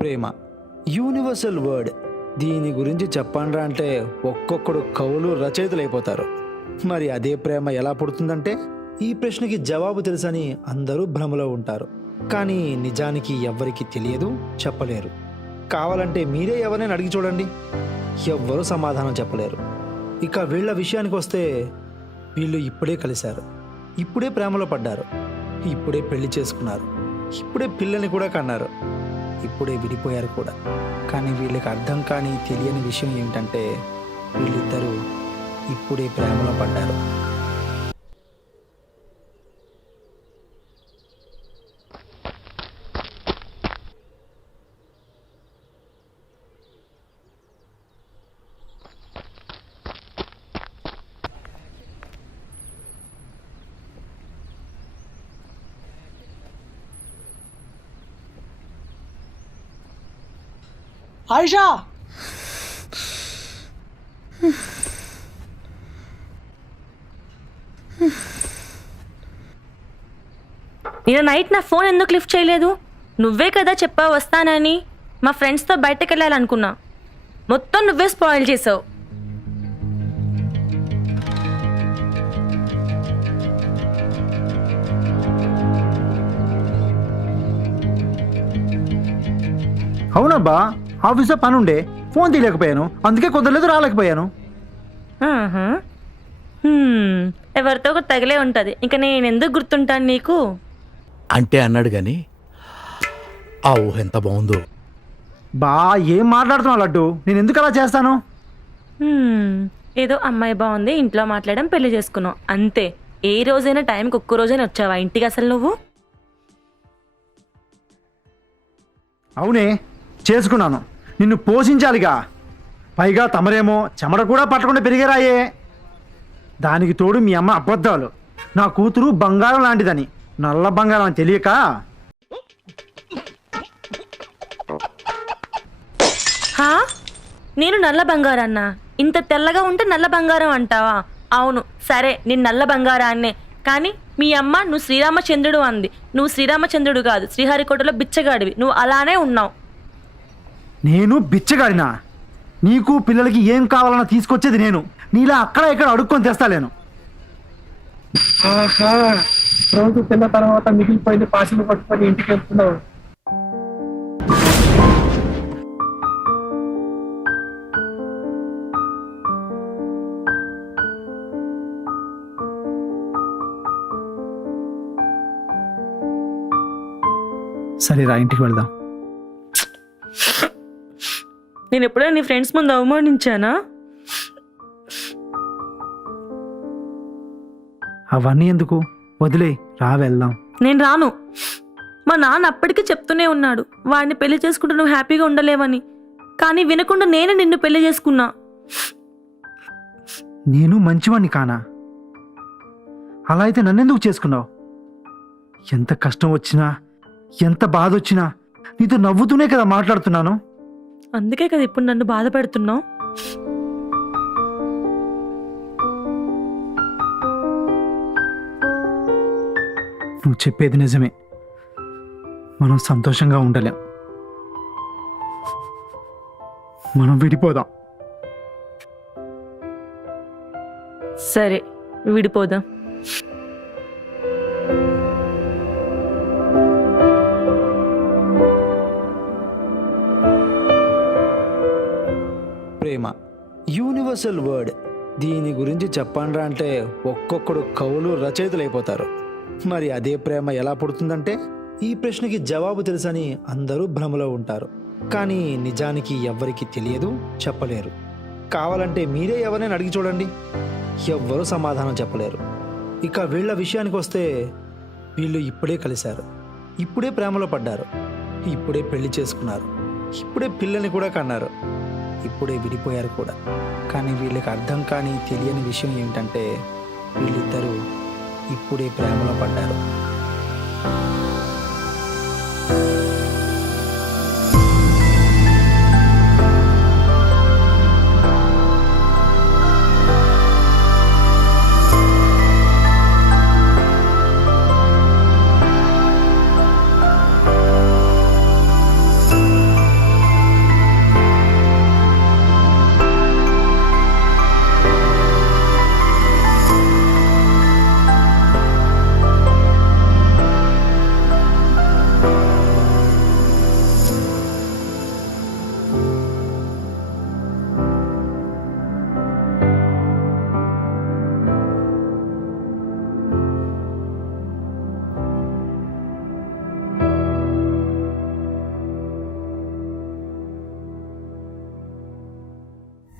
ప్రేమ universal word. దీని గురించి చెప్పండ్రా అంటే ఒక్కొక్కడు కవులు రచయితలు అయిపోతారు. మరి అదే ప్రేమ ఎలా పుడుతుందంటే ఈ ప్రశ్నకి జవాబు తెలుసని అందరూ భ్రమలో ఉంటారు. కానీ నిజానికి ఎవ్వరికి తెలియదు, చెప్పలేరు. కావాలంటే మీరే ఎవరైనా అడిగి చూడండి, ఎవ్వరూ సమాధానం చెప్పలేరు. ఇక వీళ్ళ విషయానికి వస్తే వీళ్ళు ఇప్పుడే కలిశారు, ఇప్పుడే ప్రేమలో పడ్డారు, ఇప్పుడే పెళ్లి చేసుకున్నారు, ఇప్పుడే పిల్లని కూడా కన్నారు, ఇప్పుడే విడిపోయారు కూడా. కానీ వీళ్ళకి అర్థం కాని తెలియని విషయం ఏమిటంటే వీళ్ళిద్దరూ ఇప్పుడే ప్రేమలో పడ్డారు. ఆయిషా, నిన్న నైట్ నా ఫోన్ ఎందుకు లిఫ్ట్ చేయలేదు? నువ్వే కదా చెప్పావు వస్తానని. మా ఫ్రెండ్స్తో బయటకు వెళ్ళాలనుకున్నా, మొత్తం నువ్వే స్పాయిల్ చేసావు. అవునబ్బా, ఆఫీస్లో పని ఉండే ఫోన్ తీయలేకపోయాను, అందుకే కుదరలేదు, రాలేకపోయాను. ఆహా. ఎవరితో ఒక తగిలే ఉంటుంది, ఇంకా నేను ఎందుకు గుర్తుంటాను నీకు? అంటే అన్నాడు కానీ ఆ ఊహ ఎంత బాగుందో. బా ఏం మాట్లాడుతున్నావు లడ్డు, నేను ఎందుకు అలా చేస్తాను? ఏదో అమ్మాయి బాగుంది, ఇంట్లో మాట్లాడడం, పెళ్లి చేసుకున్నావు అంతే. ఏ రోజైనా టైంకి ఒక్క రోజైనా వచ్చావా ఇంటికి అసలు నువ్వు? అవునే, చేసుకున్నాను, నిన్ను పోషించాలిగా. పైగా తమరేమో చెమట కూడా పట్టకుండా పెరిగారాయే. దానికి తోడు మీ అమ్మ అబద్ధాలు. నా కూతురు బంగారం లాంటిదని, నల్ల బంగారం అని తెలియక. హా? నేను నల్ల బంగారాన్నా? ఇంత తెల్లగా ఉంటే నల్ల బంగారం అంటావా? అవును సరే, నేను నల్ల బంగారాన్నే. కానీ మీ అమ్మ నువ్వు శ్రీరామచంద్రుడు అంది. నువ్వు శ్రీరామచంద్రుడు కాదు, శ్రీహరికోటలో బిచ్చగాడివి. నువ్వు అలానే ఉన్నావు. నేను బిచ్చగాడినా? నీకు పిల్లలకి ఏం కావాలన్నా తీసుకొచ్చేది నేను. నీలా అక్కడ ఇక్కడ అడుక్కొని తెస్తాలేను. రోజు తిన్న తర్వాత మిగిలిపోయిన పాశలు పట్టుకొని ఇంటికి వెళ్తున్నావు. సరేరా, ఇంటికి వెళ్దాం. నేను ఎప్పుడైనా నీ ఫ్రెండ్స్ ముందు అవమానించానా? అవన్నీ ఎందుకు, వదిలే, రా వెళ్దాం. నేను రాను. మా నాన్న అప్పటికీ చెప్తూనే ఉన్నాడు, వాడిని పెళ్లి చేసుకుంటే నువ్వు హ్యాపీగా ఉండలేవని. కానీ వినకుండా నేనే నిన్ను పెళ్లి చేసుకున్నా. నేను మంచివాణ్ణి కానా? అలా అయితే నన్నెందుకు చేసుకున్నావు? ఎంత కష్టం వచ్చినా, ఎంత బాధ వచ్చినా నీతో నవ్వుతూనే కదా మాట్లాడుతున్నాను. అందుకే కదా ఇప్పుడు నన్ను బాధపెడుతున్నావు. నువ్వు చెప్పేది నిజమే, మనం సంతోషంగా ఉండలేం. మనం విడిపోదాం. సరే, విడిపోదాం. ప్రేమ యూనివర్సల్ వర్డ్. దీని గురించి చెప్పండ్రా అంటే ఒక్కొక్కడు కవులు రచయితలు అయిపోతారు. మరి అదే ప్రేమ ఎలా పుడుతుందంటే ఈ ప్రశ్నకి జవాబు తెలుసని అందరూ భ్రమలో ఉంటారు. కానీ నిజానికి ఎవ్వరికి తెలియదు, చెప్పలేరు. కావాలంటే మీరే ఎవరైనా అడిగి చూడండి, ఎవ్వరూ సమాధానం చెప్పలేరు. ఇక వీళ్ళ విషయానికి వస్తే వీళ్ళు ఇప్పుడే కలిశారు, ఇప్పుడే ప్రేమలో పడ్డారు, ఇప్పుడే పెళ్లి చేసుకున్నారు, ఇప్పుడే పిల్లని కూడా కన్నారు, ఇప్పుడే విడిపోయారు కూడా. కానీ వీళ్ళకి అర్థం కాని తెలియని విషయం ఏమిటంటే వీళ్ళిద్దరూ ఇప్పుడే ప్రేమలో పడ్డారు.